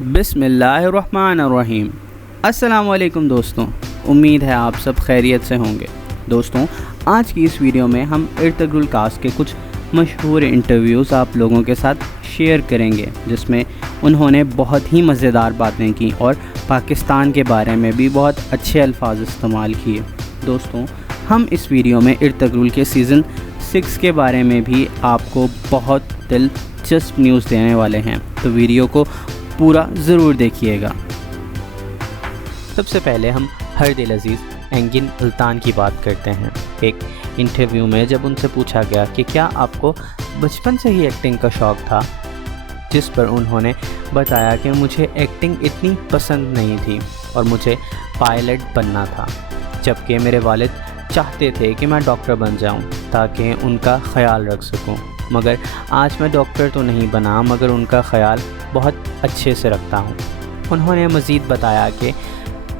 बिस्मिल्लाहिर्रहमानिर्रहीम। अस्सलामुअलैकुम दोस्तों, उम्मीद है आप सब खैरियत से होंगे। दोस्तों, आज की इस वीडियो में हम इर्तुगरुल कास्ट के कुछ मशहूर इंटरव्यूज़ आप लोगों के साथ शेयर करेंगे, जिसमें उन्होंने बहुत ही मज़ेदार बातें की और पाकिस्तान के बारे में भी बहुत अच्छे अल्फाज इस्तेमाल किए। दोस्तों, हम इस वीडियो में इर्तुगरुल के सीज़न 6 के बारे में भी आपको बहुत दिलचस्प न्यूज़ देने वाले हैं, तो वीडियो को पूरा ज़रूर देखिएगा। सबसे पहले हम हरदिल अज़ीज़ एंगिन अल्तान की बात करते हैं। एक इंटरव्यू में जब उनसे पूछा गया कि क्या आपको बचपन से ही एक्टिंग का शौक़ था, जिस पर उन्होंने बताया कि मुझे एक्टिंग इतनी पसंद नहीं थी और मुझे पायलट बनना था, जबकि मेरे वालिद चाहते थे कि मैं डॉक्टर बन जाऊं ताकि उनका ख्याल रख सकूं। मगर आज मैं डॉक्टर तो नहीं बना, मगर उनका ख्याल बहुत अच्छे से रखता हूं। उन्होंने मज़ीद बताया कि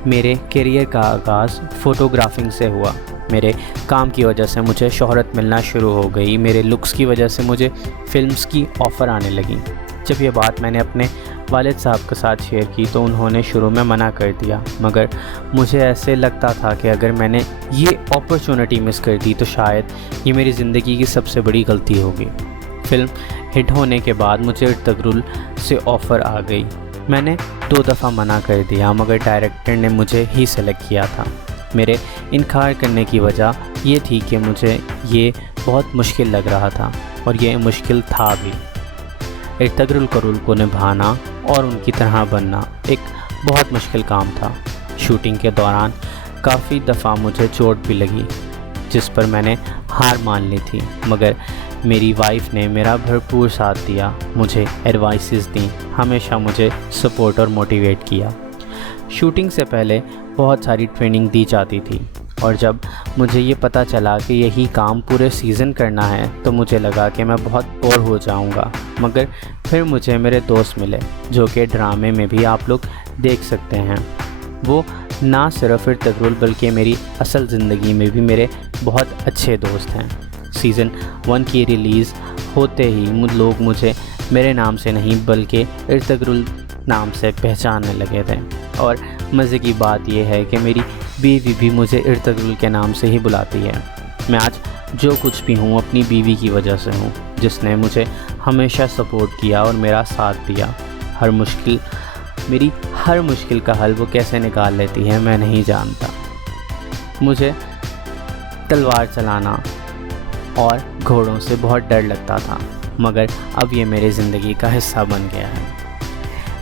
मेरे करियर का आगाज़ फ़ोटोग्राफिंग से हुआ। मेरे काम की वजह से मुझे शोहरत मिलना शुरू हो गई। मेरे लुक्स की वजह से मुझे फ़िल्म्स की ऑफ़र आने लगी। जब ये बात मैंने अपने वालिद साहब के साथ शेयर की तो उन्होंने शुरू में मना कर दिया, मगर मुझे ऐसे लगता था कि अगर मैंने ये अपॉर्चुनिटी मिस कर दी तो शायद ये मेरी ज़िंदगी की सबसे बड़ी गलती होगी। फ़िल्म हिट होने के बाद मुझे इर्तुगरुल से ऑफ़र आ गई। मैंने 2 दफ़ा मना कर दिया, मगर डायरेक्टर ने मुझे ही सेलेक्ट किया था। मेरे इनकार करने की वजह ये थी कि मुझे ये बहुत मुश्किल लग रहा था, और ये मुश्किल था भी। इर्तुगरुल का रोल को निभाना और उनकी तरह बनना एक बहुत मुश्किल काम था। शूटिंग के दौरान काफ़ी दफ़ा मुझे चोट भी लगी, जिस पर मैंने हार मान ली थी, मगर मेरी वाइफ ने मेरा भरपूर साथ दिया, मुझे एडवाइसेस दी, हमेशा मुझे सपोर्ट और मोटिवेट किया। शूटिंग से पहले बहुत सारी ट्रेनिंग दी जाती थी, और जब मुझे ये पता चला कि यही काम पूरे सीज़न करना है तो मुझे लगा कि मैं बहुत बोर हो जाऊंगा। मगर फिर मुझे मेरे दोस्त मिले, जो कि ड्रामे में भी आप लोग देख सकते हैं। वो ना सिर्फ इर्तुगरुल बल्कि मेरी असल ज़िंदगी में भी मेरे बहुत अच्छे दोस्त हैं। सीज़न 1 की रिलीज़ होते ही लोग मुझे मेरे नाम से नहीं बल्कि इर्तुगरुल नाम से पहचानने लगे थे, और मज़े की बात यह है कि मेरी बीवी भी मुझे इर्तुगरुल के नाम से ही बुलाती है। मैं आज जो कुछ भी हूँ अपनी बीवी की वजह से हूँ, जिसने मुझे हमेशा सपोर्ट किया और मेरा साथ दिया। मेरी हर मुश्किल का हल वो कैसे निकाल लेती है मैं नहीं जानता। मुझे तलवार चलाना और घोड़ों से बहुत डर लगता था, मगर अब ये मेरी ज़िंदगी का हिस्सा बन गया है।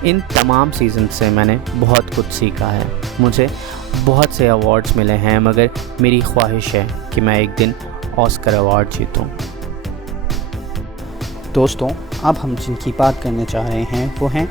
इन तमाम सीज़न से मैंने बहुत कुछ सीखा है। मुझे बहुत से अवार्ड्स मिले हैं, मगर मेरी ख्वाहिश है कि मैं एक दिन ऑस्कर अवार्ड जीतूं। दोस्तों, अब हम जिनकी बात करने चाह रहे हैं वो हैं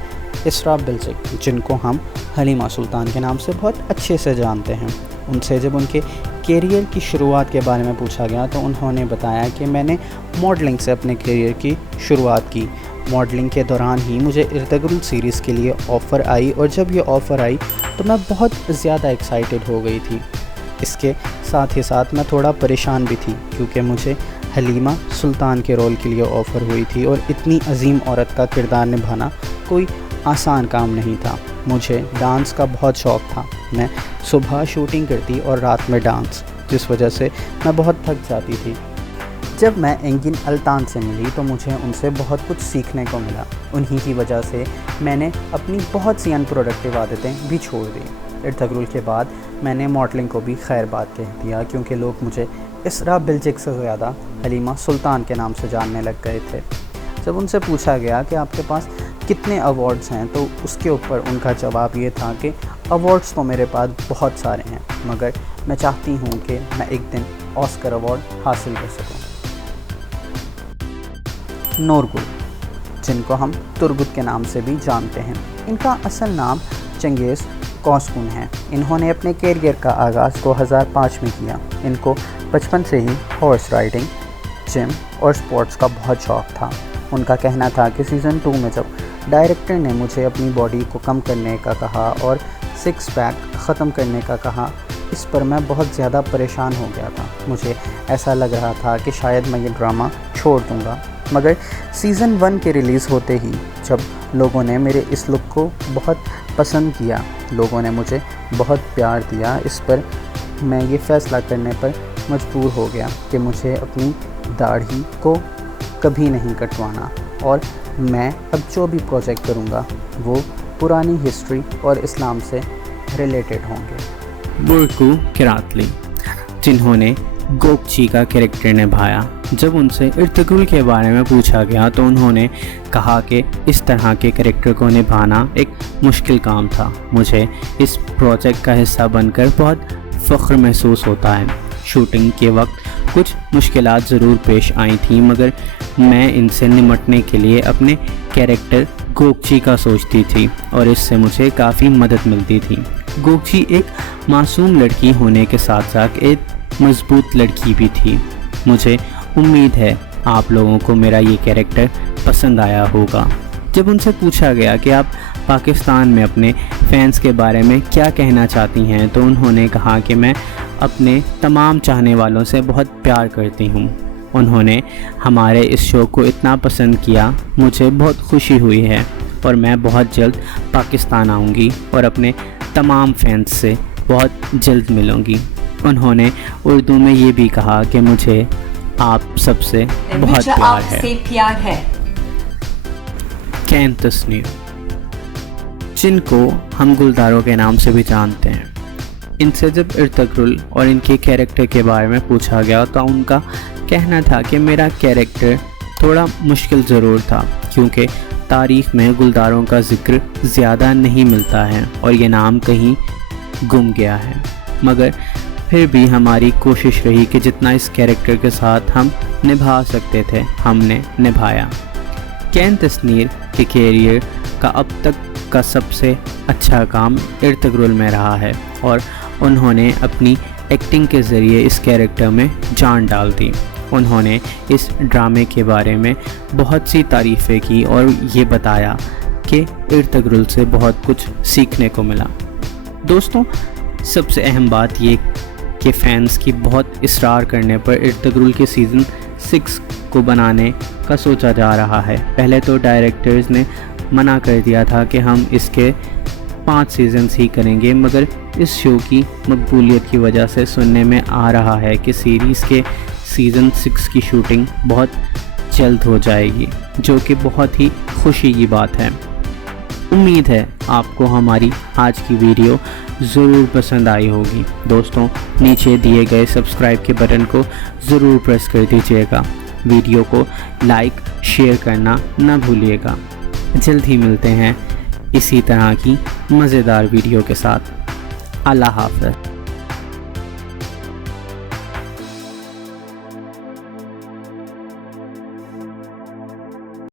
इसरा बिल्जिक, जिनको हम हलीमा सुल्तान के नाम से बहुत अच्छे से जानते हैं। उनसे जब उनके करियर की शुरुआत के बारे में पूछा गया तो उन्होंने बताया कि मैंने मॉडलिंग से अपने करियर की शुरुआत की। मॉडलिंग के दौरान ही मुझे इर्तुगरुल सीरीज़ के लिए ऑफ़र आई, और जब ये ऑफ़र आई तो मैं बहुत ज़्यादा एक्साइटेड हो गई थी। इसके साथ ही साथ मैं थोड़ा परेशान भी थी, क्योंकि मुझे हलीमा सुल्तान के रोल के लिए ऑफ़र हुई थी, और इतनी अजीम औरत का किरदार निभाना कोई आसान काम नहीं था। मुझे डांस का बहुत शौक़ था। मैं सुबह शूटिंग करती और रात में डांस, जिस वजह से मैं बहुत थक जाती थी। जब मैं एंगिन अल्तान से मिली तो मुझे उनसे बहुत कुछ सीखने को मिला। उन्हीं की वजह से मैंने अपनी बहुत सी अनप्रोडक्टिव आदतें भी छोड़ दी। इर्तुगरुल के बाद मैंने मॉडलिंग को भी खैर बात कह दिया, क्योंकि लोग मुझे इसरा बिल्जिक से ज़्यादा हलीमा सुल्तान के नाम से जानने लग गए थे। जब उनसे पूछा गया कि आपके पास कितने अवार्ड्स हैं, तो उसके ऊपर उनका जवाब ये था कि अवार्ड्स तो मेरे पास बहुत सारे हैं, मगर मैं चाहती हूँ कि मैं एक दिन ऑस्कर अवार्ड हासिल कर सकूँ। नूरगुल, जिनको हम तुर्गुत के नाम से भी जानते हैं, इनका असल नाम चंगेज़ कौसकुन है। इन्होंने अपने करियर का आगाज़ 2005 में किया। इनको बचपन से ही हॉर्स राइडिंग, जिम और स्पोर्ट्स का बहुत शौक़ था। उनका कहना था कि सीज़न 2 में जब डायरेक्टर ने मुझे अपनी बॉडी को कम करने का कहा और 6 पैक ख़त्म करने का कहा, इस पर मैं बहुत ज़्यादा परेशान हो गया था। मुझे ऐसा लग रहा था कि शायद मैं ये ड्रामा छोड़ दूँगा। मगर सीज़न 1 के रिलीज़ होते ही जब लोगों ने मेरे इस लुक को बहुत पसंद किया, लोगों ने मुझे बहुत प्यार दिया, इस पर मैं ये फ़ैसला करने पर मजबूर हो गया कि मुझे अपनी दाढ़ी को कभी नहीं कटवाना और मैं अब जो भी प्रोजेक्ट करूँगा वो पुरानी हिस्ट्री और इस्लाम से रिलेटेड होंगे। बुर्कू किरातली, जिन्होंने गोकची का कैरेक्टर निभाया, जब उनसे इर्तुगरुल के बारे में पूछा गया तो उन्होंने कहा कि इस तरह के कैरेक्टर को निभाना एक मुश्किल काम था। मुझे इस प्रोजेक्ट का हिस्सा बनकर बहुत फ़ख्र महसूस होता है। शूटिंग के वक्त कुछ मुश्किलात ज़रूर पेश आई थी, मगर मैं इनसे निपटने के लिए अपने कैरेक्टर गोकची का सोचती थी और इससे मुझे काफ़ी मदद मिलती थी। गोकची एक मासूम लड़की होने के साथ साथ एक मजबूत लड़की भी थी। मुझे उम्मीद है आप लोगों को मेरा ये कैरेक्टर पसंद आया होगा। जब उनसे पूछा गया कि आप पाकिस्तान में अपने फैंस के बारे में क्या कहना चाहती हैं तो उन्होंने कहा कि मैं अपने तमाम चाहने वालों से बहुत प्यार करती हूँ। उन्होंने हमारे इस शो को इतना पसंद किया, मुझे बहुत खुशी हुई है और मैं बहुत जल्द पाकिस्तान आऊँगी और अपने तमाम फैंस से बहुत जल्द मिलूँगी। उन्होंने उर्दू में ये भी कहा कि मुझे आप सबसे बहुत प्यार है। कैन तस्नीर, जिनको हम गुलदारों के नाम से भी जानते हैं, इनसे जब इर्तुगरुल और इनके कैरेक्टर के बारे में पूछा गया तो उनका कहना था कि मेरा कैरेक्टर थोड़ा मुश्किल ज़रूर था क्योंकि तारीख़ में गुलदारों का ज़िक्र ज़्यादा नहीं मिलता है और ये नाम कहीं गुम गया है, मगर फिर भी हमारी कोशिश रही कि जितना इस कैरेक्टर के साथ हम निभा सकते थे हमने निभाया। कैन तस्नीर के कैरियर का अब तक का सबसे अच्छा काम इर्तुगरुल में रहा है और उन्होंने अपनी एक्टिंग के ज़रिए इस कैरेक्टर में जान डाल दी। उन्होंने इस ड्रामे के बारे में बहुत सी तारीफ़ें की और ये बताया कि इर्तुगरुल से बहुत कुछ सीखने को मिला। दोस्तों, सबसे अहम बात ये कि फ़ैन्स की बहुत इसरार करने पर इर्तुगरुल के सीज़न 6 को बनाने का सोचा जा रहा है। पहले तो डायरेक्टर्स ने मना कर दिया था कि हम इसके 5 सीज़न्स ही करेंगे, मगर इस शो की मकबूलियत की वजह से सुनने में आ रहा है कि सीरीज़ के सीज़न 6 की शूटिंग बहुत जल्द हो जाएगी, जो कि बहुत ही खुशी की बात है। उम्मीद है आपको हमारी आज की वीडियो ज़रूर पसंद आई होगी। दोस्तों, नीचे दिए गए सब्सक्राइब के बटन को ज़रूर प्रेस कर दीजिएगा। वीडियो को लाइक शेयर करना ना भूलिएगा। जल्द ही मिलते हैं इसी तरह की मज़ेदार वीडियो के साथ। अल्लाह हाफ़िज़।